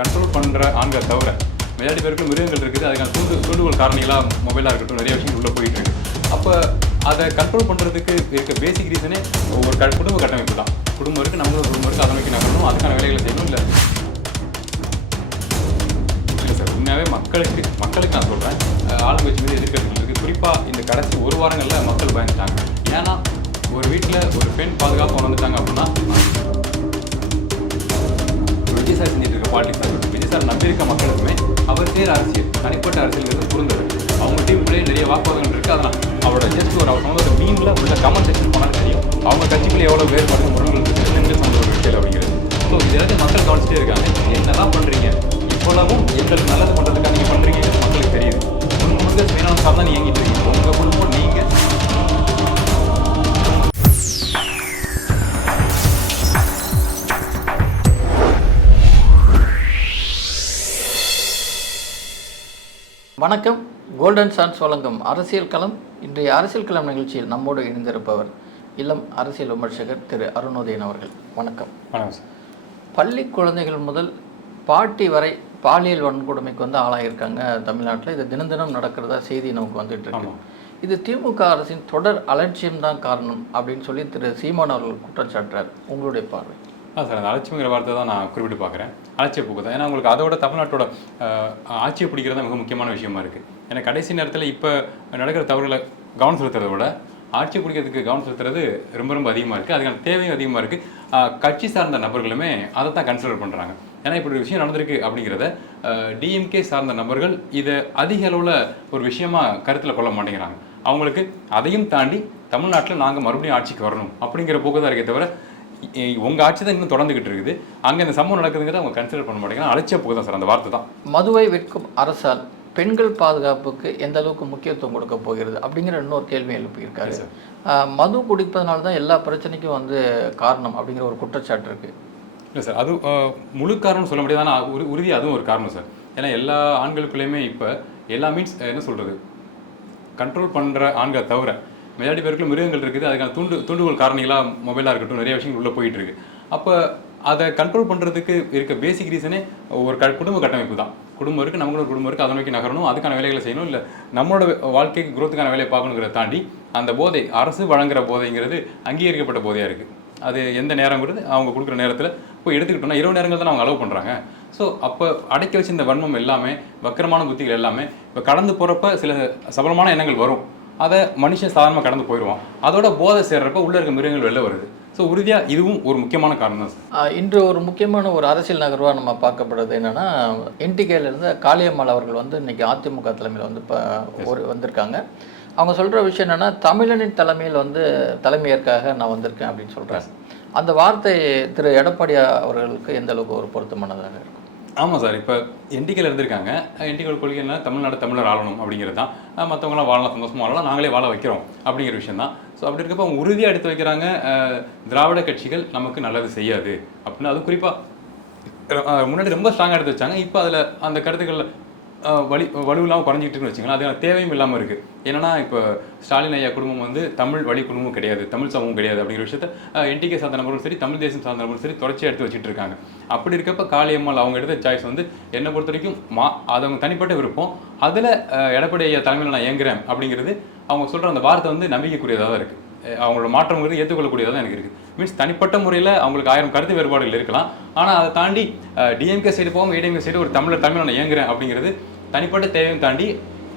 Control பண்ணுற ஆண்களை தவிர மெஜாரிட்டி பேருக்கு மிருகங்கள் இருக்குது. அதுக்கான தூண்டுகோல் காரணிகளாக மொபைலாக இருக்கட்டும் நிறைய விஷயங்கள் உள்ளே போயிட்டு இருக்கு. அப்போ அதை கண்ட்ரோல் பண்ணுறதுக்கு இருக்க பேசிக் ரீசனே ஒரு குடும்ப கட்டமைப்பு தான். குடும்பம் இருக்குது, நம்மளோட குடும்பம் இருக்குது, அதை நோக்கி நகரணும், அதுக்கான வேலைகளை செய்யணும். இல்லை சார், உண்மையாகவே மக்களுக்கு நான் சொல்கிறேன், ஆளுங்கட்சி மீது எதிர்க்கட்சிகள் இருக்குது. குறிப்பாக இந்த கடைசி ஒரு வாரங்களில் மக்கள் பயந்துட்டாங்க. ஏன்னா ஒரு வீட்டில் ஒரு பெண் பாதுகாப்பு வந்துட்டாங்க அப்படின்னா விஜய் சார் செஞ்சுட்டு இருக்க பாலிடிக்ஸ், விஜய் சார் நம்பியிருக்க மக்களுக்குமே அவர் செய்கிற அரசியல் தனிப்பட்ட அரசியல்ங்கிறது புரிந்தது. அவங்க டீமுக்குள்ளேயே நிறைய வாக்குவாதங்கள் இருக்குது. அதெல்லாம் அவரோட ஜஸ்ட் அவர் சொன்ன ஒரு மீனில் உள்ள கமெண்ட் செக்ஷன் போனாலும் தெரியும் அவங்க கட்சிக்குள்ளே எவ்வளோ வேறுபாடு முரண்கள் இருக்குது சொன்ன ஒரு விஷயம் அப்படிங்கிறது. ஸோ இது எல்லாத்தையும் மக்கள் கவனிச்சிட்டே இருக்காங்க. என்னெல்லாம் பண்ணுறீங்க, இவ்வளவும் எங்களுக்கு நல்லது பண்ணுறதுக்காக நீங்கள் பண்ணுறீங்கிறது மக்களுக்கு தெரியுது. முழுக்க சுயநலம் சார்ந்தா நீ இயங்கிட்டு இருக்கீங்க. உங்கள் குடும்பம் நீங்கள் வணக்கம். கோல்டன் சான்ஸ் வழங்கும் அரசியல் களம். இன்றைய அரசியல் களம் நிகழ்ச்சியில் நம்மோடு இணைந்திருப்பவர் இளம் அரசியல் விமர்சகர் திரு அருணோதயன் அவர்கள். வணக்கம். வணக்கம் சார். பள்ளி குழந்தைகள் முதல் பாட்டி வரை பாலியல் வன்கொடுமைக்கு ஆளாயிருக்காங்க தமிழ்நாட்டில். இது தினம் தினம் நடக்கிறதா செய்தி நமக்கு வந்துட்டு இருக்கு. இது திமுக அரசின் தொடர் அலட்சியம்தான் காரணம் அப்படின்னு சொல்லி திரு சீமான் அவர்கள் குற்றம் சாட்டுறார். உங்களுடைய பார்வை? சார், அந்த அலட்சியங்கிற வார்த்தை தான் நான் குறிப்பிட்டு பார்க்குறேன். அலட்சிய போக்கு தான். ஏன்னா உங்களுக்கு அதோட தமிழ்நாட்டோட ஆட்சியை பிடிக்கிறது தான் மிக முக்கியமான விஷயமா இருக்குது. ஏன்னா கடைசி நேரத்தில் இப்போ நடக்கிற தவறுகளை கவனம் செலுத்துறதை விட ஆட்சியை பிடிக்கிறதுக்கு கவனம் செலுத்துறது ரொம்ப ரொம்ப அதிகமாக இருக்குது. அதுக்கான தேவையும் அதிகமாக இருக்குது. கட்சி சார்ந்த நபர்களுமே அதை தான் கன்சிடர் பண்ணுறாங்க. ஏன்னா இப்படி ஒரு விஷயம் நடந்திருக்கு அப்படிங்கிறத டிஎம்கே சார்ந்த நபர்கள் இதை அதிக அளவில் ஒரு விஷயமா கருத்தில் கொள்ள மாட்டேங்கிறாங்க. அவங்களுக்கு அதையும் தாண்டி தமிழ்நாட்டில் நாங்கள் மறுபடியும் ஆட்சிக்கு வரணும் அப்படிங்கிற போக்கு தான் இருக்கே தவிர உங்கள் ஆட்சி தான் இன்னும் தொடர்ந்துகிட்டு இருக்குது, அங்கே இந்த சம்பவம் நடக்குதுங்கிறத அவங்க கன்சிடர் பண்ண மாட்டேங்கிறாங்க. அலட்சிய போக்கு தான் சார் அந்த வார்த்தை தான். மதுவை விற்கும் அரசால் பெண்கள் பாதுகாப்புக்கு எந்த அளவுக்கு முக்கியத்துவம் கொடுக்க போகிறது அப்படிங்கிற இன்னொரு கேள்வி எழுப்பியிருக்காரு. மது குடிப்பதனால தான் எல்லா பிரச்சனைக்கும் காரணம் அப்படிங்கிற ஒரு குற்றச்சாட்டு இருக்குது. இல்லை சார், அது முழு காரணம்னு சொல்ல முடியாது. ஆனால் உறுதி அதுவும் ஒரு காரணம் சார். ஏன்னா எல்லா ஆண்களுக்குள்ளேயுமே இப்போ எல்லா மீன்ஸ் என்ன சொல்கிறது, கண்ட்ரோல் பண்ணுற ஆண்களை தவிர மெஜாரிட்டி பேருக்கு மிருகங்கள் இருக்குது. அதுக்கான தூண்டுகோல் காரணிகளாக மொபைலாக இருக்கட்டும் நிறைய விஷயங்கள் உள்ளே போயிட்டு இருக்கு. அப்போ அதை கண்ட்ரோல் பண்ணுறதுக்கு இருக்க பேசிக் ரீசனே ஒரு குடும்ப கட்டமைப்பு தான். குடும்பம் இருக்குது, நம்மளோட குடும்பம் இருக்குது, அதை நோக்கி நகரணும், அதுக்கான வேலைகளை செய்யணும். இல்லை நம்மளோட வாழ்க்கைக்கு குரோத்துக்கான வேலையை பார்க்கணுங்கிறத தாண்டி அந்த போதை, அரசு வழங்குற போதைங்கிறது அங்கீகரிக்கப்பட்ட போதையாக இருக்குது. அது எந்த நேரங்கிறது அவங்க கொடுக்குற நேரத்தில் போய் எடுத்துக்கிட்டோம்னா இரவு நேரங்கள் தான் அவங்க அலோவ் பண்ணுறாங்க. ஸோ அப்போ அடக்கி வச்சு இந்த வன்மம் எல்லாமே, வக்கரமான புத்திகள் எல்லாமே இப்போ கடந்து போகிறப்ப சில சபலமான எண்ணங்கள் வரும். அதை மனுஷன் சாதாரணமாக கடந்து போயிடுவான். அதோட போதை சேர்றப்ப உள்ளே இருக்க மிருகங்கள் வெளில வருது. ஸோ உறுதியாக இதுவும் ஒரு முக்கியமான காரணம் தான் சார். இன்று ஒரு முக்கியமான ஒரு அரசியல் நகர்வாக நம்ம பார்க்கப்படுறது என்னென்னா, என்டிகேலேருந்து காளியம்மாள் அவர்கள் இன்னைக்கு அதிமுக தலைமையில் இப்போ வந்திருக்காங்க. அவங்க சொல்கிற விஷயம் என்னென்னா, தமிழனின் தலைமையில் தலைமையேற்காக நான் வந்திருக்கேன் அப்படின்னு சொல்கிறேன். அந்த வார்த்தை திரு எடப்பாடி அவர்களுக்கு எந்த அளவுக்கு ஒரு பொருத்தமானதாக இருக்கும்? ஆமாம் சார், இப்போ என்டிகேல இருந்திருக்காங்க. என்டிகே கொள்கைன்னா தமிழ்நாடு தமிழர் ஆளணும் அப்படிங்கிறது தான். மற்றவங்களாம் வாழலாம், சந்தோஷமாக வாழலாம், நாங்களே வாழ வைக்கிறோம் அப்படிங்கிற விஷயம் தான். ஸோ அப்படி இருக்கப்போ அவங்க உறுதியாக எடுத்து வைக்கிறாங்க, திராவிட கட்சிகள் நமக்கு நல்லது செய்யாது அப்படின்னு. அது குறிப்பாக முன்னாடி ரொம்ப ஸ்ட்ராங்காக எடுத்து வச்சாங்க. இப்போ அதில் அந்த கருத்துக்களில் வலுவில்லாமல் குறைஞ்சிக்கிட்டுன்னு வச்சுக்கலாம். அதுக்கான தேவையும் இல்லாமல் இருக்குது. ஏன்னா இப்போ ஸ்டாலின் ஐயா குடும்பம் தமிழ் வழி குடும்பம் கிடையாது, தமிழ் சமூகம் கிடையாது அப்படிங்கிற விஷயத்த என்டிகே சார்ந்த நபர்களும் சரி, தமிழ் தேசம் சார்ந்த நபர்களும் சரி தொடர்ச்சியாக எடுத்து வச்சுட்டு இருக்காங்க. அப்படி இருக்கப்போ காளியம்மாள் அவங்க எடுத்த சாய்ஸ் என்னை பொறுத்த வரைக்கும் அது அவங்க தனிப்பட்ட விருப்பம். அதில் எடப்பாடி ஐயா தலைமையில் நான் இயங்குறேன் அப்படிங்கிறது அவங்க சொல்கிற அந்த வார்த்தை நம்பிக்கைக்குரியதாக தான் இருக்குது. அவங்களோட மாற்றம்ங்கிறது ஏற்றுக்கொள்ளக்கூடியதாக தான் எனக்கு இருக்குது. மீன்ஸ் தனிப்பட்ட முறையில் அவங்களுக்கு 1000 கருத்து வேறுபாடுகள் இருக்கலாம். ஆனால் அதை தாண்டி டிஎம்கே சைடு போகும், ஏடிஎம்கே சைடு ஒரு தமிழர் தமிழ் நான் இயங்குறேன் அப்படிங்கிறது தனிப்பட்ட தேவையும் தாண்டி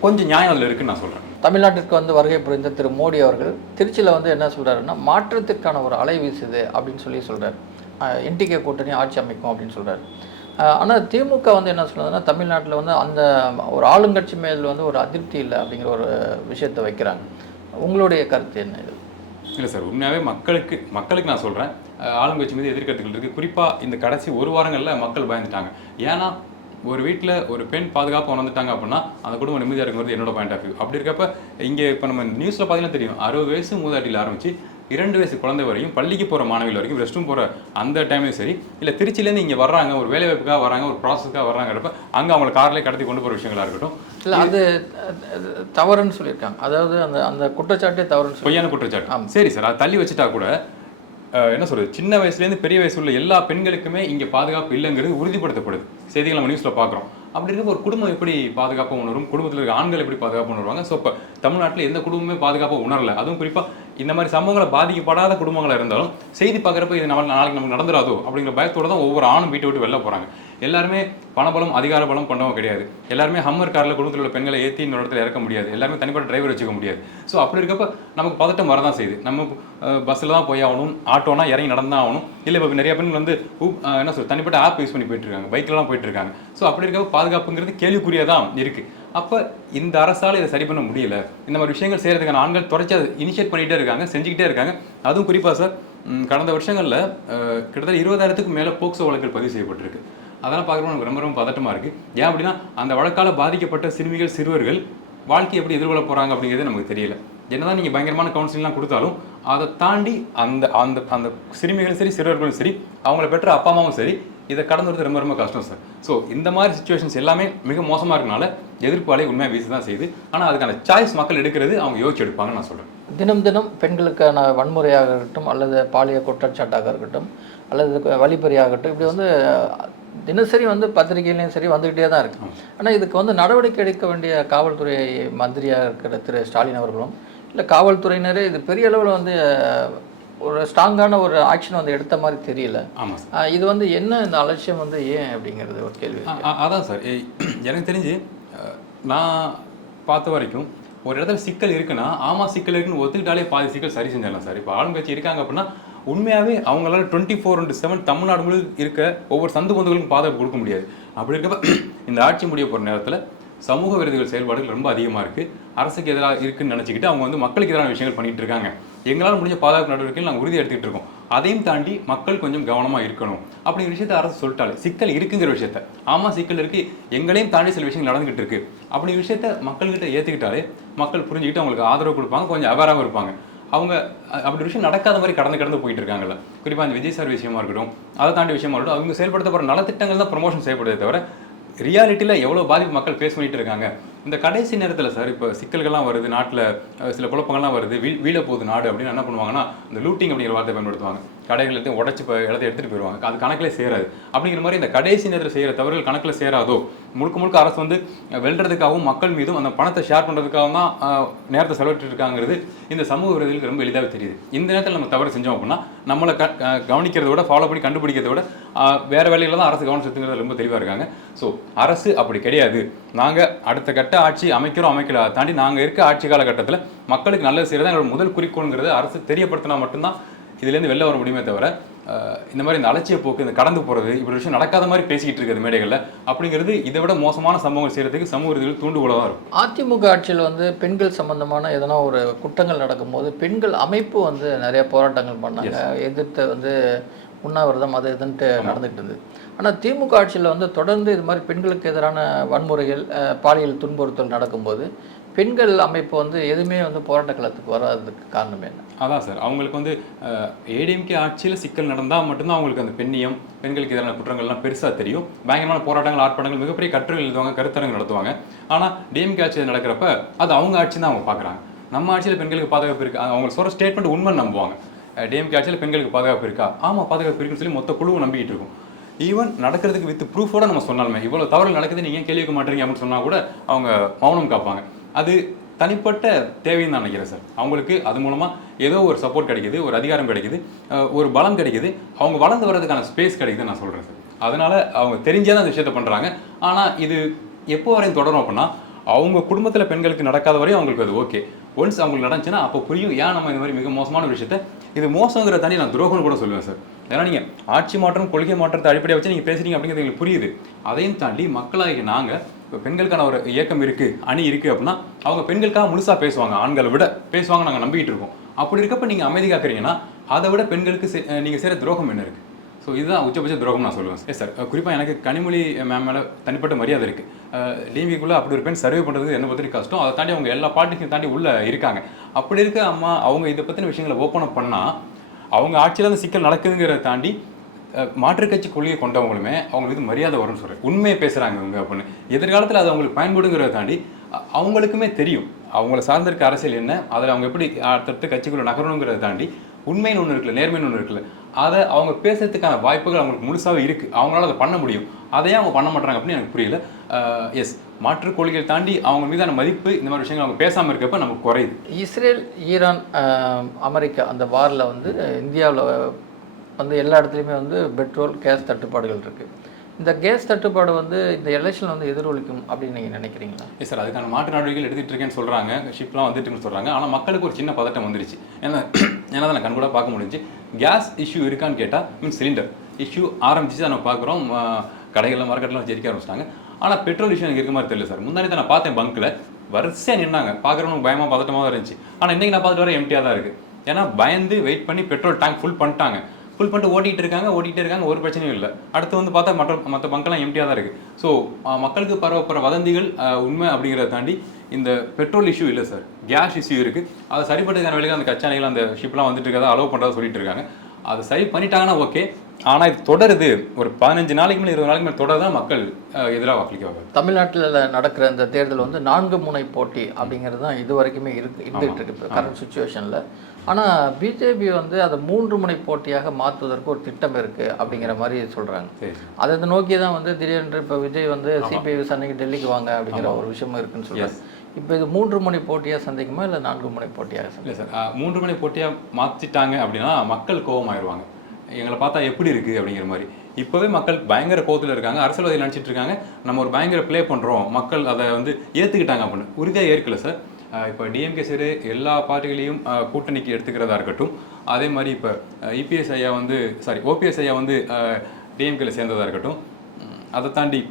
கொஞ்சம் நியாயம் அதில் இருக்குன்னு நான் சொல்கிறேன். தமிழ்நாட்டிற்கு வருகை புரிந்த திரு மோடி அவர்கள் திருச்சியில் என்ன சொல்கிறாருன்னா, மாற்றத்திற்கான ஒரு அலை வீசுது அப்படின்னு சொல்கிறார். என்டிகே கூட்டணி ஆட்சி அமைக்கும் அப்படின்னு சொல்கிறார். ஆனால் திமுக என்ன சொல்லுதுன்னா, தமிழ்நாட்டில் அந்த ஒரு ஆளுங்கட்சி மேல் ஒரு அதிருப்தி இல்லை அப்படிங்கிற ஒரு விஷயத்தை வைக்கிறாங்க. உங்களுடைய கருத்து என்ன? இது இல்லை சார், உண்மையாகவே மக்களுக்கு நான் சொல்கிறேன், ஆளுங்கட்சி மீது எதிர்கருத்துக்கள் இருக்குது. குறிப்பாக இந்த கடைசி ஒரு வாரங்களில் மக்கள் பயந்துட்டாங்க. ஏன்னா ஒரு வீட்டில் ஒரு பெண் பாதுகாப்பு வந்துட்டாங்க அப்படின்னா அந்த குடும்பம் நிம்மதியாக இருக்கிறது என்னோட பாயிண்ட் ஆஃப் வியூ. அப்படி இருக்கப்ப இங்கே இப்போ நம்ம நியூஸில் பார்த்தீங்கன்னா தெரியும், 60 வயசு மூதாட்டியில் ஆரம்பித்து 2 வயசு குழந்தை வரையும், பள்ளிக்கு போகிற மாணவிகள் வரைக்கும், ரெஸ்ட் ரூம் போகிற அந்த டைம்லையும் சரி, இல்லை திருச்சியிலேருந்து இங்கே வர்றாங்க, ஒரு வேலை வாய்ப்புக்காக வராங்க, ஒரு ப்ராசஸ்க்காக வர்றாங்கிறப்ப அங்கே அவங்களை கார்லேயே கடத்தி கொண்டு போகிற விஷயங்களாக இருக்கட்டும். இல்லை, அது தவறுன்னு சொல்லியிருக்காங்க. அதாவது அந்த குற்றச்சாட்டே தவறுன்னு, பொய்யான குற்றச்சாட்டு. சரி சார், அது தள்ளி வச்சுட்டா கூட என்ன சொல்றது, சின்ன வயசுலேருந்து பெரிய வயசு உள்ள எல்லா பெண்களுக்குமே இங்கே பாதுகாப்பு இல்லைங்கிறது உறுதிப்படுத்தப்படுது. செய்திகள் நம்ம நியூஸில் பார்க்குறோம். அப்படி இருக்க ஒரு குடும்பம் எப்படி பாதுகாப்பாக உணரும், குடும்பத்தில் இருக்க ஆண்கள் எப்படி பாதுகாப்பாக உணர்வாங்க? ஸோ இப்போ தமிழ்நாட்டில் எந்த குடும்பமே பாதுகாப்பாக உணரல. அதுவும் குறிப்பாக இந்த மாதிரி சம்பவங்களை பாதிக்கப்படாத குடும்பங்களாக இருந்தாலும் செய்தி பார்க்குறப்ப இது நாளைக்கு நமக்கு நடந்துடாதோ அப்படிங்கிற பயத்தோட தான் ஒவ்வொரு ஆணும் வீட்டை விட்டு வெளில போகிறாங்க. எல்லாருமே பணபலம் அதிகார பலம் பண்ணவும் கிடையாது. எல்லாருமே ஹம்மர் காரில் குடும்பத்தில் உள்ள பெண்களை ஏற்றி இன்னொரு இடத்துல இறக்க முடியாது. எல்லாருமே தனிப்பட்ட டிரைவர் வச்சுக்க முடியாது. ஸோ அப்படி இருக்கப்ப நமக்கு பதட்டம் வரதான் செய்யுது. நம்ம பஸ்ஸில் தான் போய் ஆகணும், ஆட்டோனா இறங்கி நடந்தான் ஆகணும். இல்லை இப்போ நிறைய பெண்கள் வந்து என்ன சொல்றது, தனிப்பட்ட ஆப் யூஸ் பண்ணி போயிட்டு இருக்காங்க, பைக்லாம் போயிட்டு இருக்காங்க. ஸோ அப்படி இருக்கப்ப பாதுகாப்புங்கிறது கேள்விக்குறியாக தான் இருக்குது. அப்போ இந்த அரசால் இதை சரி பண்ண முடியல. இந்த மாதிரி விஷயங்கள் செய்கிறதுக்கான ஆண்கள் தொடர்ச்சி அதை இனிஷியேட் பண்ணிகிட்டே இருக்காங்க, செஞ்சுக்கிட்டே இருக்காங்க. அதுவும் குறிப்பாக சார் கடந்த வருஷங்களில் கிட்டத்தட்ட 20,000க்கும் மேலே போக்சோ வழக்குகள் பதிவு செய்யப்பட்டிருக்கு. அதெல்லாம் பார்க்குறப்ப எனக்கு ரொம்ப ரொம்ப பதட்டமாக இருக்குது. ஏன் அப்படின்னா அந்த வழக்கால் பாதிக்கப்பட்ட சிறுமிகள் சிறுவர்கள் வாழ்க்கை எப்படி எதிர்கொள்ள போகிறாங்க அப்படிங்கிறதே நமக்கு தெரியல. என்னதான் நீங்கள் பயங்கரமான கவுன்சிலிங்லாம் கொடுத்தாலும் அதை தாண்டி அந்த அந்த அந்த சிறுமிகளும் சரி சிறுவர்களும் சரி அவங்கள பெற்ற அப்பா அம்மாவும் சரி இதை கடந்து வரது ரொம்ப ரொம்ப கஷ்டம் சார். ஸோ இந்த மாதிரி சுச்சுவேஷன்ஸ் எல்லாமே மிக மோசமாக இருக்கனால எதிர்ப்பு அலை உண்மையாக வீசி தான் செய்யுது. ஆனால் அதுக்கான சாய்ஸ் மக்கள் எடுக்கிறது அவங்க யோசிச்சு எடுப்பாங்கன்னு நான் சொல்கிறேன். தினம் தினம் பெண்களுக்கான வன்முறையாக இருக்கட்டும், அல்லது பாலியல் குற்றச்சாட்டாக இருக்கட்டும், அல்லது வழிப்பறியாகட்டும், இப்படி வந்து தினசரி வந்து பத்திரிகையிலையும் சரி வந்துக்கிட்டே தான் இருக்குது. ஆனால் இதுக்கு வந்து நடவடிக்கை எடுக்க வேண்டிய காவல்துறை மந்திரியாக இருக்கிற திரு ஸ்டாலின் அவர்களும் இல்லை காவல்துறையினரே இது பெரிய அளவில் வந்து ஒரு ஸ்ட்ராங்கான ஒரு ஆக்ஷன் வந்து எடுத்த மாதிரி தெரியல. ஆமாம் சார், இது வந்து என்ன இந்த அலட்சியம் வந்து ஏன் அப்படிங்கிறது ஒரு கேள்வி. அதான் சார், எனக்கு தெரிஞ்சு நான் பார்த்த வரைக்கும் ஒரு இடத்துல சிக்கல் இருக்குன்னா ஆமாம் சிக்கல் இருக்குன்னு ஒத்துக்கிட்டாலே பாதி சிக்கல் சரி செஞ்சிடலாம் சார். இப்போ ஆளுங்கட்சி இருக்காங்க அப்படின்னா உண்மையாகவே அவங்களால 24/7 தமிழ்நாடு முழுக்க இருக்க ஒவ்வொரு சந்து பந்துகளுக்கும் பாதுகாப்பு கொடுக்க முடியாது. அப்படி இருக்கப்ப இந்த ஆட்சி முடிய போகிற நேரத்தில் சமூக விரோதிகள் செயல்பாடுகள் ரொம்ப அதிகமாக இருக்குது. அரசுக்கு எதிராக இருக்குன்னு நினச்சிக்கிட்டு அவங்க வந்து மக்களுக்கு எதிரான விஷயங்கள் பண்ணிகிட்டு இருக்காங்க. எங்களால் முடிஞ்ச பாதுகாப்பு நடவடிக்கைகள் நாங்கள் உறுதி எடுத்துகிட்டு இருக்கோம். அதையும் தாண்டி மக்கள் கொஞ்சம் கவனமாக இருக்கணும் அப்படிங்கிற விஷயத்தை அரசு சொல்லிட்டாலே, சிக்கல் இருக்குங்கிற விஷயத்த, ஆமாம் சிக்கல் இருக்குது, எங்களையும் தாண்டி சில விஷயங்கள் நடந்துகிட்டு இருக்குது அப்படிங்கிற விஷயத்த மக்கள்கிட்ட ஏற்றுக்கிட்டாலே மக்கள் புரிஞ்சுக்கிட்டு அவங்களுக்கு ஆதரவு கொடுப்பாங்க, கொஞ்சம் அவேராகவும் இருப்பாங்க. அவங்க அப்படி விஷயம் நடக்காத மாதிரி கடந்து போயிட்டு இருக்காங்கல்ல. குறிப்பாக அந்த விஜய் சார் விஷயமா இருக்கட்டும், அதை தாண்டி விஷயமா இருக்கட்டும், அவங்க செயல்படுத்தப்படுற நலத்திட்டங்கள் தான் ப்ரொமோஷன் செய்யப்படுதே தவிர ரியாலிட்டியில் எவ்வளோ பாதிப்பு மக்கள் ஃபேஸ் பண்ணிட்டு இருக்காங்க. இந்த கடைசி நேரத்தில் சார் இப்போ சிக்கல்கள்லாம் வருது, நாட்டில் சில குழப்பங்கள்லாம் வருது, வீழ போகுது நாடு அப்படின்னு என்ன பண்ணுவாங்கன்னா இந்த லூட்டிங் அப்படிங்கிற வார்த்தை பயன்படுத்துவாங்க. கடைகள் எடுத்து உடச்சி இடத்த எடுத்துகிட்டு போயிடுவாங்க. அது கணக்கில் சேராது. அப்படிங்கிற மாதிரி இந்த கடைசி நேரத்தில் செய்கிற தவறுகள் கணக்கில் சேராதோ, முழுக்க அரசு வந்து வெல்றதுக்காகவும் மக்கள் மீதும் அந்த பணத்தை ஷேர் பண்ணுறதுக்காகவும் தான் நேரத்தை செலவிட்டு இருக்காங்கிறது இந்த சமூக விரோதிகளுக்கு ரொம்ப எளிதாக தெரியுது. இந்த நேரத்தில் நம்ம தவறு செஞ்சோம் அப்படின்னா நம்மளை கவனிக்கிறத விட, ஃபாலோ பண்ணி கண்டுபிடிக்கிறத விட வேறு வேலையில் தான் அரசு கவனம் செலுத்துங்கிறது ரொம்ப தெளிவாக இருக்காங்க. ஸோ அரசு அப்படி கிடையாது. நாங்கள் அடுத்த கட்ட ஆட்சி அமைக்கல, தாண்டி நாங்கள் இருக்க ஆட்சி காலகட்டத்தில் மக்களுக்கு நல்லது செய்கிறது எங்களோட முதல் குறிக்கோள்ங்கிறது அரசு தெரியப்படுத்தினா மட்டும்தான் இதுலேருந்து வெளில வர முடியுமே தவிர இந்த மாதிரி இந்த அலட்சிய போக்கு, இந்த கடந்து போகிறது, இப்படி விஷயம் நடக்காத மாதிரி பேசிக்கிட்டு இருக்கிறது மேடைகளில் அப்படிங்கிறது இதை விட மோசமான சம்பவங்கள் செய்கிறதுக்கு சமூக விரோதிகள் தூண்டுகோலாக தான் இருக்கும். அதிமுக ஆட்சியில் வந்து பெண்கள் சம்பந்தமான எதனா ஒரு குற்றங்கள் நடக்கும்போது பெண்கள் அமைப்பு வந்து நிறைய போராட்டங்கள் பண்ணாங்க, எதிர்த்து வந்து உண்ணாவிரதம் அது இதுன்ட்டு நடந்துகிட்டு இருந்தது. ஆனால் திமுக ஆட்சியில் வந்து தொடர்ந்து இது மாதிரி பெண்களுக்கு எதிரான வன்முறைகள், பாலியல் துன்புறுத்தல் நடக்கும்போது பெண்கள் அமைப்பு வந்து எதுவுமே வந்து போராட்ட களத்துக்கு வராததுக்கு காரணம் என்ன? அதான் சார், அவங்களுக்கு வந்து ஏடிஎம்கே ஆட்சியில் சிக்கல் நடந்தால் மட்டும்தான் அவங்களுக்கு அந்த பெண்ணியம், பெண்களுக்கு எதிரான குற்றங்கள்லாம் பெருசாக தெரியும். பயங்கரமான போராட்டங்கள், ஆர்ப்பாட்டங்கள், மிகப்பெரிய கட்டுரைகள் எழுதுவாங்க, கருத்தரங்கு நடத்துவாங்க. ஆனால் டிஎம்கே ஆட்சியில் நடக்கிறப்ப அது அவங்க ஆட்சி தான் அவங்க பார்க்குறாங்க. நம்ம ஆட்சியில் பெண்களுக்கு பாதுகாப்பு இருக்குது, அவங்க சொல்கிற ஸ்டேட்மெண்ட் உண்மை நம்புவாங்க. டிஎம்கே ஆட்சியில் பெண்களுக்கு பாதுகாப்பு இருக்கா? ஆமாம் பாதுகாப்பு இருக்குன்னு சொல்லி மொத்த குழுவும் நம்பிக்கிட்டு இருக்கும். ஈவன் நடக்கிறதுக்கு வித் ப்ரூஃபோட நம்ம சொன்னாலுமே இவ்வளோ தவறு நடக்குது நீங்கள் கேள்வி வைக்க மாட்டீங்க அப்படின்னு சொன்னால் கூட அவங்க மௌனம் காப்பாங்க. அது தனிப்பட்ட தேவைன்னு நான் நினைக்கிறேன் சார். அவங்களுக்கு அது மூலமாக ஏதோ ஒரு சப்போர்ட் கிடைக்குது, ஒரு அதிகாரம் கிடைக்குது, ஒரு பலம் கிடைக்குது, அவங்க வளர்ந்து வர்றதுக்கான ஸ்பேஸ் கிடைக்குதுன்னு நான் சொல்கிறேன் சார். அதனால் அவங்க தெரிஞ்சே தான் அந்த விஷயத்த பண்ணுறாங்க. ஆனால் இது எப்போ வரையும் தொடரும் அப்படின்னா அவங்க குடும்பத்தில் பெண்களுக்கு நடக்காத வரையும் அவங்களுக்கு அது ஓகே. ஒன்ஸ் அவங்களுக்கு நடந்துச்சுன்னா அப்போ புரியும் ஏன் நம்ம இந்த மாதிரி மிக மோசமான ஒரு விஷயத்த, இது மோசங்கிற தாண்டி நான் துரோகம்னு கூட சொல்லுவேன் சார். ஏன்னா நீங்கள் ஆட்சி மாற்றம், கொள்கை மாற்றத்தை அடிப்படையாக வச்சு நீங்கள் பேசுகிறீங்க அப்படிங்கிறது எங்களுக்கு புரியுது. அதையும் தாண்டி மக்களாகி நாங்கள் இப்போ பெண்களுக்கான ஒரு இயக்கம் இருக்குது, அணி இருக்குது அப்படின்னா அவங்க பெண்களுக்காக முழுசாக பேசுவாங்க, ஆண்களை விட பேசுவாங்க, நாங்கள் நம்பிக்கிட்டு இருக்கோம். அப்படி இருக்கப்போ நீங்கள் அமைதி காக்குறீங்கன்னா அதை விட பெண்களுக்கு நீங்கள் செய்கிற துரோகம் என்ன இருக்குது? ஸோ இதுதான் உச்சபட்ச துரோகம் நான் சொல்லுவேன். எஸ் சார், குறிப்பாக எனக்கு கனிமொழி மேம் மேலே தனிப்பட்ட மரியாதை இருக்குது. டிஎம்கேக்குள்ளே அப்படி ஒரு பெண் சர்வே பண்ணுறது என்ன பற்றி கஷ்டம். அதை தாண்டி அவங்க எல்லா பார்ட்டிஸையும் தாண்டி உள்ளே இருக்காங்க. அப்படி இருக்க அம்மா அவங்க இதை பற்றின விஷயங்களை ஓப்பன் அப் பண்ணால் அவங்க ஆட்சியில் அந்த சிக்கல் நடக்குதுங்கிறத தாண்டி மாற்றுக் கட்சி கொள்கையை கொண்டவங்களுமே அவங்களுக்கு இது மரியாதை வரும்னு சொல்கிறேன். உண்மையை பேசுகிறாங்க அவங்க அப்படின்னு. எதிர்காலத்தில் அது அவங்களுக்கு பயன்படுங்கிறத தாண்டி அவங்களுக்குமே தெரியும் அவங்கள சார்ந்திருக்க அரசியல் என்ன, அதில் அவங்க எப்படி அடுத்தடுத்த கட்சிக்குள்ள நகரணுங்கிறத தாண்டி உண்மைன்னு ஒன்று இருக்குல்ல, நேர்மைன்னு ஒன்று இருக்குல்ல, அதை அவங்க பேசுறதுக்கான வாய்ப்புகள் அவங்களுக்கு முழுசாகவே இருக்குது. அவங்களால அதை பண்ண முடியும். அதையே அவங்க பண்ண மாட்டாங்க அப்படின்னு எனக்கு புரியல. எஸ், மாற்றுக் கொள்கையை தாண்டி அவங்க மீதான மதிப்பு இந்த மாதிரி விஷயங்கள் அவங்க பேசாமல் இருக்கப்ப நமக்கு குறையுது. இஸ்ரேல், ஈரான், அமெரிக்கா அந்த வாரில் வந்து இந்தியாவில் வந்து எல்லா இடத்துலையுமே வந்து பெட்ரோல், கேஸ் தட்டுப்பாடுகள் இருக்குது. இந்த கேஸ் தட்டுப்பாடு வந்து இந்த எலெக்ஷன் வந்து எதிரொலிக்கும் அப்படின்னு நீங்கள் நினைக்கிறீங்களா? எஸ் சார், அதுக்கான மாற்று நடவடிக்கைகள் எடுத்துகிட்டு இருக்கேன்னு சொல்கிறாங்க, ஷிப்லாம் வந்துட்டுன்னு சொல்கிறாங்க. ஆனால் மக்களுக்கு ஒரு சின்ன பதட்டம் வந்துருச்சு. ஏன்னா அதை நான் கண்கூட பார்க்க முடிஞ்சு. கேஸ் இஷ்யூ இருக்கான்னு கேட்டால் மீன்ஸ் சிலிண்டர் இஷ்யூ ஆரம்பிச்சு நம்ம பார்க்குறோம். கடைகளில் மார்க்கெட்லாம் வச்சு எரிக்க ஆரம்பிச்சிட்டாங்க. ஆனால் பெட்ரோல் இஷ்யூ எனக்கு இருக்க மாதிரி தெரியல சார். முன்னாடி தான் நான் பார்த்தேன் பங்க்கில் வரிசையாக நின்னாங்க. பார்க்குறவங்க பயமாக பதட்டமாக தான் இருந்துச்சு. ஆனால் இன்றைக்கி நான் பார்த்துட்டு வர எம்டியாக தான் இருக்குது. ஏன்னா பயந்து வெயிட் பண்ணி பெட்ரோல் டேங்க் ஃபுல் பண்ணிட்டாங்க. ஃபுல் பண்ணிட்டு ஓட்டிகிட்டு இருக்காங்க, ஒரு பிரச்சனையும் இல்லை. அடுத்து வந்து பார்த்தா மற்ற பங்கெல்லாம் எம்டியாக தான் இருக்குது. ஸோ மக்களுக்கு பரவப்படுற வதந்திகள் உண்மை அப்படிங்கிறத தாண்டி இந்த பெட்ரோல் இஷ்யூ இல்லை சார், கேஸ் இஷ்யூ இருக்குது. அதை சரிப்படுறதுக்கான வேலைகள் அந்த கச்சாலைகள் அந்த ஷிப்லாம் வந்துட்டு இருக்கிறதா அலோவ் பண்ணுறதா சொல்லிட்டு இருக்காங்க. அதை சரி பண்ணிட்டாங்கன்னா ஓகே. ஆனால் இது தொடருது, ஒரு 15 நாளைக்கு மேலே 20 நாளைக்கு மேலே தொடர்தான் மக்கள் எதிராக வாக்களிக்க. தமிழ்நாட்டில் நடக்கிற இந்த தேர்தல் வந்து 4 முனை போட்டி அப்படிங்கிறது தான் இது வரைக்குமே இருந்துகிட்டு இருக்கு இப்போ கரண்ட் சுச்சுவேஷனில். ஆனால் பிஜேபி வந்து அதை 3 முனை போட்டியாக மாற்றுவதற்கு ஒரு திட்டம் இருக்குது அப்படிங்கிற மாதிரி சொல்கிறாங்க. அதை நோக்கி தான் வந்து திடீரென்று இப்போ விஜய் வந்து சிபிஐ விசாரணைக்கு டெல்லிக்கு வாங்க அப்படிங்கிற ஒரு விஷயமும் இருக்குன்னு சொல்கிறாங்க. இப்போ இது 3 முனை போட்டியாக சந்திக்குமா இல்லை 4 முனை போட்டியாக? இல்லை சார், 3 முனை போட்டியாக மாற்றிட்டாங்க அப்படின்னா மக்கள் கோபமாயிருவாங்க. எங்களை பார்த்தா எப்படி இருக்குது அப்படிங்கிற மாதிரி. இப்போவே மக்கள் பயங்கர கோவத்தில் இருக்காங்க. அரசியல்வாதி நினச்சிட்டு இருக்காங்க நம்ம ஒரு பயங்கர ப்ளே பண்ணுறோம், மக்கள் அதை வந்து ஏற்றுக்கிட்டாங்க அப்படின்னு. உறுதியாக ஏற்கல சார். இப்போ டிஎம்கே சரி எல்லா பார்ட்டிகளையும் கூட்டணிக்கு எடுத்துக்கிறதா இருக்கட்டும். அதே மாதிரி இப்போ இபிஎஸ் ஐயா வந்து ஓபிஎஸ் ஐயா வந்து டிஎம்கேல சேர்ந்ததாக இருக்கட்டும். அதை தாண்டி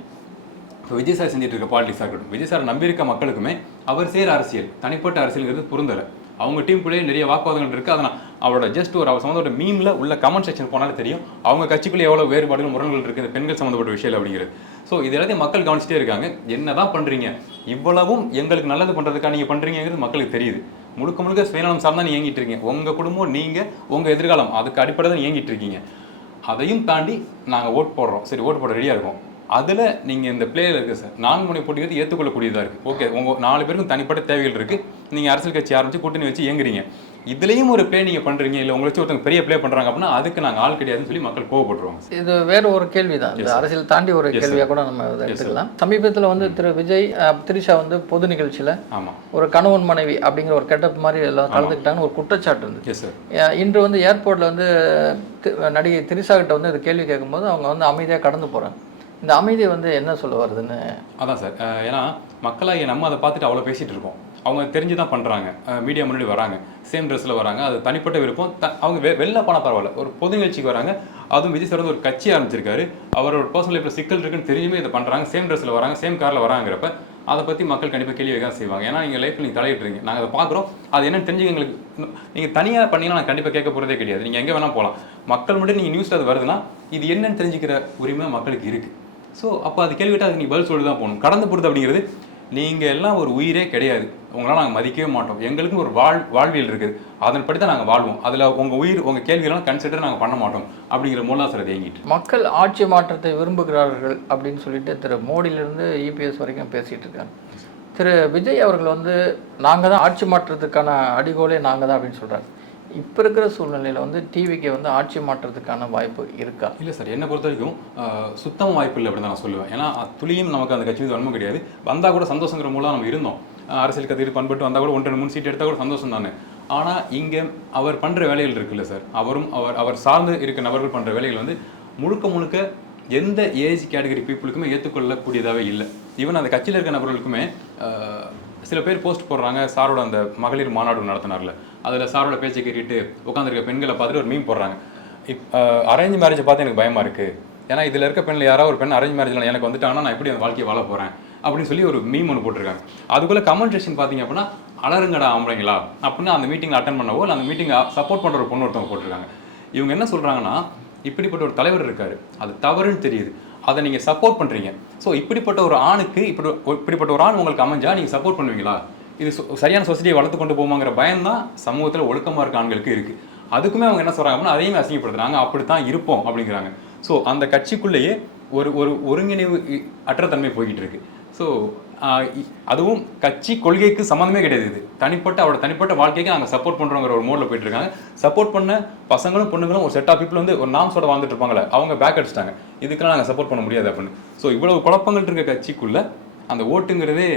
இப்போ விஜய் சார் செஞ்சுட்டு இருக்க பாலிடிக்ஸாக இருக்கட்டும். விஜய் சார் நம்பியிருக்க மக்களுக்குமே அவர் செய்கிற அரசியல் தனிப்பட்ட அரசியல்ங்கிறது பொருந்தலை. அவங்க டீமுக்குள்ளேயே நிறைய வாக்குவாதங்கள் இருக்குது. அதை நான் அவரோட ஜஸ்ட் அவர் சம்மந்தப்பட்ட மீமில் உள்ள கமெண்ட் செக்ஷன் போனாலே தெரியும் அவங்க கட்சிக்குள்ளே எவ்வளோ வேறுபாடுகள் முரண்கள் இருக்குது இந்த பெண்கள் சம்மந்தப்பட்ட விஷயம் அப்படிங்கிறது. ஸோ இது எல்லாத்தையும் மக்கள் கவனிச்சிட்டே இருக்காங்க. என்ன தான் பண்ணுறீங்க, இவ்வளவும் எங்களுக்கு நல்லது பண்ணுறதுக்காக நீங்கள் பண்ணுறீங்கிறது மக்களுக்கு தெரியுது. முழுக்க சுயநலம் சார்ந்தா நீ இயங்கிட்டு இருக்கீங்க. உங்கள் குடும்பம், நீங்கள், உங்கள் எதிர்காலம், அதுக்கு அடிப்படை தான் இயங்கிட்டு இருக்கீங்க. அதையும் தாண்டி நாங்கள் ஓட் போடுறோம், சரி ஓட் போட ரெடியாக இருக்கோம். அதில் நீங்கள் இந்த பிளேயில் இருக்குது சார் 4 முனை போட்டிங்கிறது ஏற்றுக்கொள்ளக்கூடியதாக இருக்குது. ஓகே, உங்கள் 4 பேருக்கும் தனிப்பட்ட தேவைகள் இருக்குது. நீங்கள் அரசியல் கட்சி ஆரம்பித்து கூட்டணி வச்சு இயங்குறீங்க. இதுலேயும் ஒரு ப்ளே நீங்கள் பண்ணுறீங்க, இல்லை உங்களை வச்சு ஒருத்தவங்க பெரிய ப்ளே பண்ணுறாங்க அப்படின்னா அதுக்கு நாங்கள் ஆள் கிடையாதுன்னு சொல்லி மக்கள் கோவப்படுறாங்க. இது வேறு ஒரு கேள்வி தான், இந்த அரசியல் தாண்டி ஒரு கேள்வியாக கூட நம்ம எடுத்துக்கலாம். சமீபத்தில் வந்து திரு விஜய், திரிஷா வந்து பொது நிகழ்ச்சியில் ஒரு கணவன் மனைவி அப்படிங்கிற ஒரு கெட்டப் மாதிரி எல்லாம் கலந்துக்கிட்டாங்கன்னு ஒரு குற்றச்சாட்டு இருந்துச்சு. இன்று வந்து ஏர்போர்ட்டில் வந்து நடிகை திரிஷா கிட்ட வந்து இந்த கேள்வி கேட்கும்போது அவங்க வந்து அமைதியாக கடந்து போகிறாங்க. இந்த அமைதி வந்து என்ன சொல்ல வருதுன்னு அதான் சார். ஏன்னா மக்களாக நம்ம அதை பார்த்துட்டு அவ்வளோ பேசிகிட்டு இருக்கோம். அவங்க தெரிஞ்சு தான் பண்ணுறாங்க, மீடியா முன்னாடி வராங்க, சேம் ட்ரெஸ்ஸில் வராங்க, அது தனிப்பட்ட விருப்பம். அவங்க வெளில போனால் பரவாயில்ல, ஒரு பொது நிகழ்ச்சிக்கு வராங்க. அதுவும் விஜய் சார் ஒரு கட்சி ஆரம்பிச்சிருக்காரு, அவரோட பர்சனல் லைஃப்பில் சிக்கல் இருக்குன்னு தெரியுமே இதை பண்ணுறாங்க. சேம் ட்ரெஸ்ஸில் வராங்க, சேம் காரில் வராங்கிறப்ப அதை பற்றி மக்கள் கண்டிப்பாக கேள்வி வைக்க செய்வாங்க. ஏன்னா நீங்கள் லைஃப்பில் நீங்கள் தலையிட்டுறீங்க, நாங்கள் அதை பார்க்குறோம். அது என்னென்னு தெரிஞ்சு எங்களுக்கு நீங்கள் தனியாக பண்ணிங்கன்னா நான் கண்டிப்பாக கேட்க போகிறதே கிடையாது. நீங்கள் எங்கே வேணால் போகலாம். மக்கள் மட்டும் நீங்கள் நியூஸில் அது வருதுன்னா இது என்னென்னு தெரிஞ்சுக்கிற உரிமை மக்களுக்கு இருக்குது. ஸோ அப்போ அது கேள்விட்டால் அதுக்கு நீங்கள் பதில் சொல்லி தான் போகணும். கடந்து போகிறது அப்படிங்கிறது நீங்கள் எல்லாம் ஒரு உயிரே கிடையாது, உங்களால் நாங்கள் மதிக்கவே மாட்டோம், எங்களுக்கும் ஒரு வாழ்வியல் இருக்குது, அதன்படி தான் நாங்கள் வாழ்வோம், அதில் உங்கள் உயிர் உங்கள் கேள்வியெல்லாம் கன்சிடர் நாங்கள் பண்ண மாட்டோம் அப்படிங்கிற மூலாசரை தேங்கிட்டு மக்கள் ஆட்சி மாற்றத்தை விரும்புகிறார்கள் அப்படின்னு சொல்லிட்டு திரு மோடியிலிருந்து இபிஎஸ் வரைக்கும் பேசிகிட்டு இருக்காங்க. திரு விஜய் அவர்கள் வந்து நாங்கள் தான் ஆட்சி மாற்றத்துக்கான அடிகோலே நாங்கள் தான் அப்படின்னு சொல்கிறாங்க. இப்போ இருக்கிற சூழ்நிலையில் வந்து டிவிக்கு வந்து ஆட்சி மாற்றத்துக்கான வாய்ப்பு இருக்கா? இல்லை சார், என்னை பொறுத்த வரைக்கும் சுத்தமாக வாய்ப்பு இல்லை அப்படின்னு தான் நான் சொல்லுவேன். ஏன்னா துளியும் நமக்கு அந்த கட்சி வன்மை கிடையாது. வந்தால் கூட சந்தோஷங்கிற மூலம் நம்ம இருந்தோம். அரசியல் கட்சியில் பண்பட்டு வந்தால் கூட 1-2-3 சீட் எடுத்தால் கூட சந்தோஷம் தானே. ஆனால் இங்கே அவர் பண்ணுற வேலைகள் இருக்குல்ல சார், அவர் சார்ந்து இருக்க நபர்கள் பண்ணுற வேலைகள் வந்து முழுக்க எந்த ஏஜ் கேட்டகரி பீப்புளுக்குமே ஏற்றுக்கொள்ளக்கூடியதாகவே இல்லை. ஈவன் அந்த கட்சியில் இருக்க நபர்களுக்குமே சில பேர் போஸ்ட் போடுறாங்க. சாரோட அந்த மகளிர் மாநாடு நடத்தினார்ல, அதில் சாரோட பேச்சை கேட்டுட்டு உட்காந்துருக்க பெண்களை பார்த்துட்டு ஒரு மீம் போடுறாங்க. அரேஞ்ச் மேரேஜை பார்த்து எனக்கு பயமாக இருக்குது, ஏன்னா இதில் இருக்க பெண்ணில் யாராவது ஒரு பெண் அரேஞ்ச் மேரேஜில் எனக்கு வந்துட்டாங்கன்னா நான் எப்படி அந்த வாழ்க்கையை வாழ போகிறேன் அப்படின்னு சொல்லி ஒரு மீம் ஒன்று போட்டிருக்காங்க. அதுக்குள்ளே கமெண்ட் செக்ஷன் பார்த்தீங்க அப்படின்னா அலருங்கடா ஆம்பளைங்களா அப்படின்னு அந்த மீட்டிங்கில் அட்டன் பண்ணவோ இல்லை அந்த மீட்டிங்கை சப்போர்ட் பண்ணுற ஒரு பொண்ணு ஒருத்தவங்க போட்டிருக்காங்க. இவங்க என்ன சொல்கிறாங்கன்னா, இப்படிப்பட்ட ஒரு தலைவர் இருக்கார், அது தவறுன்னு தெரியுது, அதை நீங்கள் சப்போர்ட் பண்ணுறீங்க. ஸோ இப்படிப்பட்ட ஒரு ஆணுக்கு இப்படிப்பட்ட ஒரு ஆண் உங்களுக்கு அமைஞ்சா நீங்கள் சப்போர்ட் பண்ணுவீங்களா? இது சரியான சொசைட்டியை வளர்த்து கொண்டு போமாங்கிற பயம் தான் சமூகத்தில் ஒழுக்கமாக இருக்க ஆண்களுக்கு இருக்குது. அதுக்குமே அவங்க என்ன சொல்கிறாங்க அப்படின்னா அதையுமே அசிங்கப்படுத்துறாங்க, அப்படி தான் இருப்போம் அப்படிங்கிறாங்க. ஸோ அந்த கட்சிக்குள்ளேயே ஒரு ஒருங்கிணைவு அற்ற தன்மை போய்கிட்டு இருக்கு. ஸோ அதுவும் கட்சி கொள்கைக்கு சம்மந்தமே கிடையாது. இது அவரோட தனிப்பட்ட வாழ்க்கைக்கு நாங்கள் சப்போர்ட் பண்ணுறோங்கிற ஒரு மோடில் போயிட்டு இருக்காங்க. சப்போர்ட் பண்ண பசங்களும் பொண்ணுங்களும் ஒரு செட் ஆஃப் பீப்புள் வந்து ஒரு நாம்ஸோட வாழ்ந்துட்டு இருப்பாங்களே, அவங்க பேக் அடிச்சிட்டாங்க. இதுக்கெல்லாம் நாங்கள் சப்போர்ட் பண்ண முடியாது அப்படின்னு. ஸோ இவ்வளவு குழப்பங்கள் இருக்க கட்சிக்குள்ள அந்த ஓட்டுங்கிறதே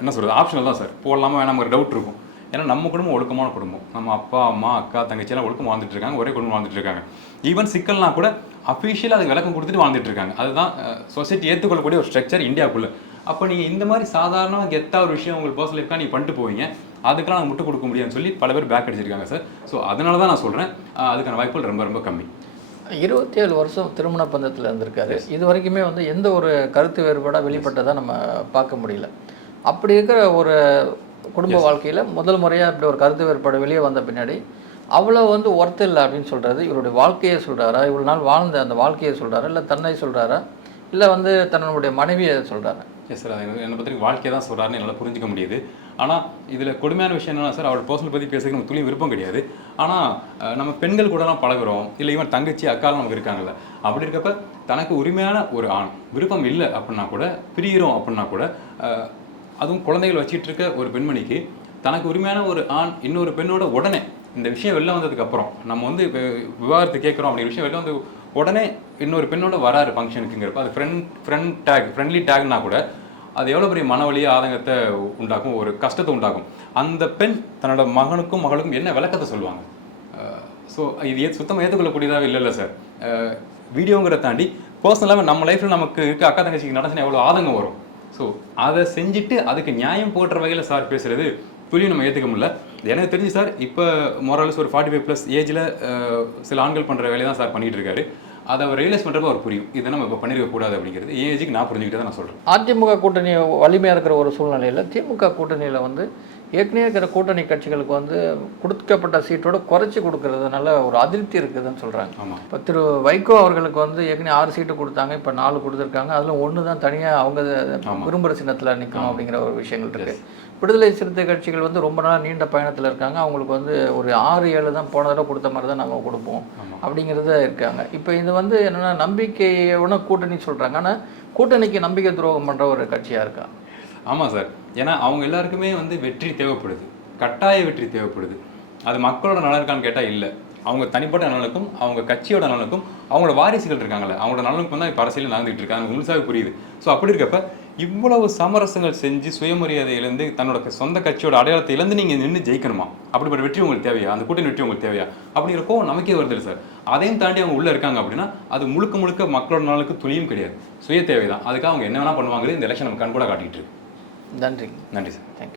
என்ன சொல்கிறது, ஆப்ஷனல் தான் சார். போடலாமா வேணாம் டவுட் இருக்கும். ஏன்னா நம்ம குடும்பம் ஒழுக்கமான குடும்பம். நம்ம அப்பா அம்மா அக்கா தங்கச்சியெல்லாம் ஒழுக்கம் வாழ்ந்துட்டு இருக்காங்க, ஒரே குடும்பம் வாழ்ந்துட்டு இருக்காங்க. ஈவன் சிக்கல்னா கூட அஃபிஷியலாக அதுக்கு விளக்கம் கொடுத்துட்டு வாழ்ந்துட்டு இருக்காங்க. அதுதான் சொசைட்டி ஏற்றுக்கொள்ளக்கூடிய ஒரு ஸ்ட்ரக்சர் இந்தியாவுக்குள்ள. அப்போ நீங்கள் இந்த மாதிரி சாதாரணமாக கெத்தா ஒரு விஷயம் உங்களுக்கு பர்சனல் இருக்கா நீங்கள் பண்ணிட்டு போவீங்க, அதுக்கெல்லாம் நாங்கள் முட்டு கொடுக்க முடியாதுன்னு சொல்லி பல பேர் பேக் அடிச்சிருக்காங்க சார். ஸோ அதனால தான் நான் சொல்கிறேன், அதுக்கான வாய்ப்புகள் ரொம்ப ரொம்ப கம்மி. 27 வருஷம் திருமண பந்தத்தில் இருந்திருக்காரு. இது வரைக்குமே வந்து எந்த ஒரு கருத்து வேறுபாடாக வெளிப்பட்டதாக நம்ம பார்க்க முடியல. அப்படி இருக்கிற ஒரு குடும்ப வாழ்க்கையில் முதல் முறையாக இப்படி ஒரு கருத்து வேறுபாடு வெளியே வந்த பின்னாடி அவ்வளோ வந்து ஒர்த் இல்லை அப்படின்னு சொல்கிறது, இவருடைய வாழ்க்கையை சொல்கிறாரா, இவ்வளோ நாள் வாழ்ந்த அந்த வாழ்க்கையை சொல்கிறாரா, இல்லை தன்னை சொல்கிறாரா, இல்லை வந்து தன்னுடைய மனைவியை சொல்கிறாரா? எஸ் சார், அது என்னை பற்றி வாழ்க்கையை தான் சொல்கிறாருன்னு என்னால் புரிஞ்சிக்க முடியுது. ஆனால் இதில் கொடுமையான விஷயம் என்னன்னா சார், அவரோட பர்சனல் பற்றி பேசுறதுக்கு நமக்கு துளி விருப்பம் கிடையாது. ஆனால் நம்ம பெண்கள் கூடலாம் பழகுறோம், இல்லை ஈவன் தங்கச்சி அக்காலாம் நமக்கு இருக்காங்கல்ல, அப்படி இருக்கப்ப தனக்கு உரிமையான ஒரு ஆண் விருப்பம் இல்லை அப்படின்னா கூட, பிரிகிறோம் அப்படின்னா கூட, அதுவும் குழந்தைகள் வச்சுட்டு இருக்க ஒரு பெண்மணிக்கு தனக்கு உரிமையான ஒரு ஆண் இன்னொரு பெண்ணோட உடனே இந்த விஷயம் வெளில வந்ததுக்கப்புறம் நம்ம வந்து விவாகரத்து கேட்குறோம் அப்படிங்கிற விஷயம் வெளில வந்து உடனே இன்னொரு பெண்ணோட வராரு ஃபங்க்ஷனுக்குங்கிறப்ப அது ஃப்ரெண்ட்லி டேக்னா கூட அது எவ்வளோ பெரிய மனவழியை ஆதங்கத்தை உண்டாக்கும், ஒரு கஷ்டத்தை உண்டாக்கும். அந்த பெண் தன்னோட மகனுக்கும் மகளுக்கும் என்ன விளக்கத்தை சொல்லுவாங்க? ஸோ இது சுத்தமாக ஏற்றுக்கொள்ளக்கூடியதாக இல்லை சார். வீடியோங்கிற தாண்டி பர்சனலாக நம்ம லைஃப்பில் நமக்கு இருக்க அக்கா தங்கச்சிக்கு நடந்துச்சுன்னா எவ்வளோ ஆதங்கம் வரும். ஸோ அதை செஞ்சுட்டு அதுக்கு நியாயம் போடுற வகையில் சார் பேசுகிறது துளியும் நம்ம ஏற்றுக்க முடியல. எனக்கு தெரிஞ்சு சார் இப்போ மொராலஸ் ஒரு 45+ ஏஜில் சில ஆண்கள் பண்ணுற வேலையை தான் சார் பண்ணிகிட்டு இருக்காரு. அதை அவர் ரியலைஸ் பண்ணுறப்ப அவர் புரியும், இதை நம்ம இப்போ பண்ணிருக்கக்கூடாது அப்படிங்கிறது. ஏஜுக்கு நான் புரிஞ்சுக்கிட்டே தான் நான் சொல்கிறேன். அதிமுக கூட்டணி வலிமையாக இருக்கிற ஒரு சூழ்நிலையில் திமுக கூட்டணியில் வந்து ஏற்கனவே இருக்கிற கூட்டணி கட்சிகளுக்கு வந்து கொடுக்கப்பட்ட சீட்டோட குறைச்சி கொடுக்கறதுனால ஒரு அதிருப்தி இருக்குதுன்னு சொல்கிறாங்க. ஆமாம், இப்போ திரு வைகோ அவர்களுக்கு வந்து ஏற்கனவே 6 சீட்டு கொடுத்தாங்க, இப்போ 4 கொடுத்துருக்காங்க. அதில் 1 தான் தனியாக அவங்க விரும்புகிற சின்னத்தில் நிற்கணும் அப்படிங்கிற ஒரு விஷயங்கள் இருக்குது. விடுதலை சிறுத்தை கட்சிகள் வந்து ரொம்ப நாள் நீண்ட பயணத்தில் இருக்காங்க. அவங்களுக்கு வந்து ஒரு 6-7 தான் போன தடவை கொடுத்த மாதிரி தான் நம்ம கொடுப்போம் அப்படிங்கிறத இருக்காங்க. இப்போ இது வந்து என்னென்னா நம்பிக்கையோட கூட்டணி சொல்கிறாங்க, ஆனால் கூட்டணிக்கு நம்பிக்கை துரோகம் பண்ணுற ஒரு கட்சியாக இருக்கா? ஆமாம் சார். ஏன்னா அவங்க எல்லாருக்குமே வந்து வெற்றி தேவைப்படுது, கட்டாய வெற்றி தேவைப்படுது. அது மக்களோட நலனுக்கான்னு கேட்டால் இல்லை. அவங்க தனிப்பட்ட நலனுக்கும் அவங்க கட்சியோட நலனுக்கும் அவங்களோட வாரிசுகள் இருக்காங்கல்ல, அவங்களோட நலனுக்கும் தான் இப்போ அரசியல் நடந்துகிட்டு இருக்காங்க. முழுசாக புரியுது. ஸோ அப்படி இருக்கப்ப இவ்வளவு சமரசங்கள் செஞ்சு சுயமரியாதையிலேருந்து தன்னோட சொந்த கட்சியோட அடையாளத்தை இழந்து நீங்கள் நின்று ஜெயிக்கணுமா? அப்படிப்பட்ட வெற்றி உங்களுக்கு தேவையா? அந்த கூட்டணி வெற்றி உங்களுக்கு தேவையா? அப்படிங்கிறப்போ நமக்கே வருது சார். அதையும் தாண்டி அவங்க உள்ளே இருக்காங்க அப்படின்னா அது முழுக்க முழுக்க மக்களோட நலனுக்கு துளியும் கிடையாது, சுய தேவை தான். அதுக்காக அவங்க என்ன வேணால் பண்ணுவாங்களே இந்த எலெக்ஷன் நம்ம கண் கூட காட்டிகிட்டு இருக்கு. நன்றி. நன்றி சார். தேங்க்யூ.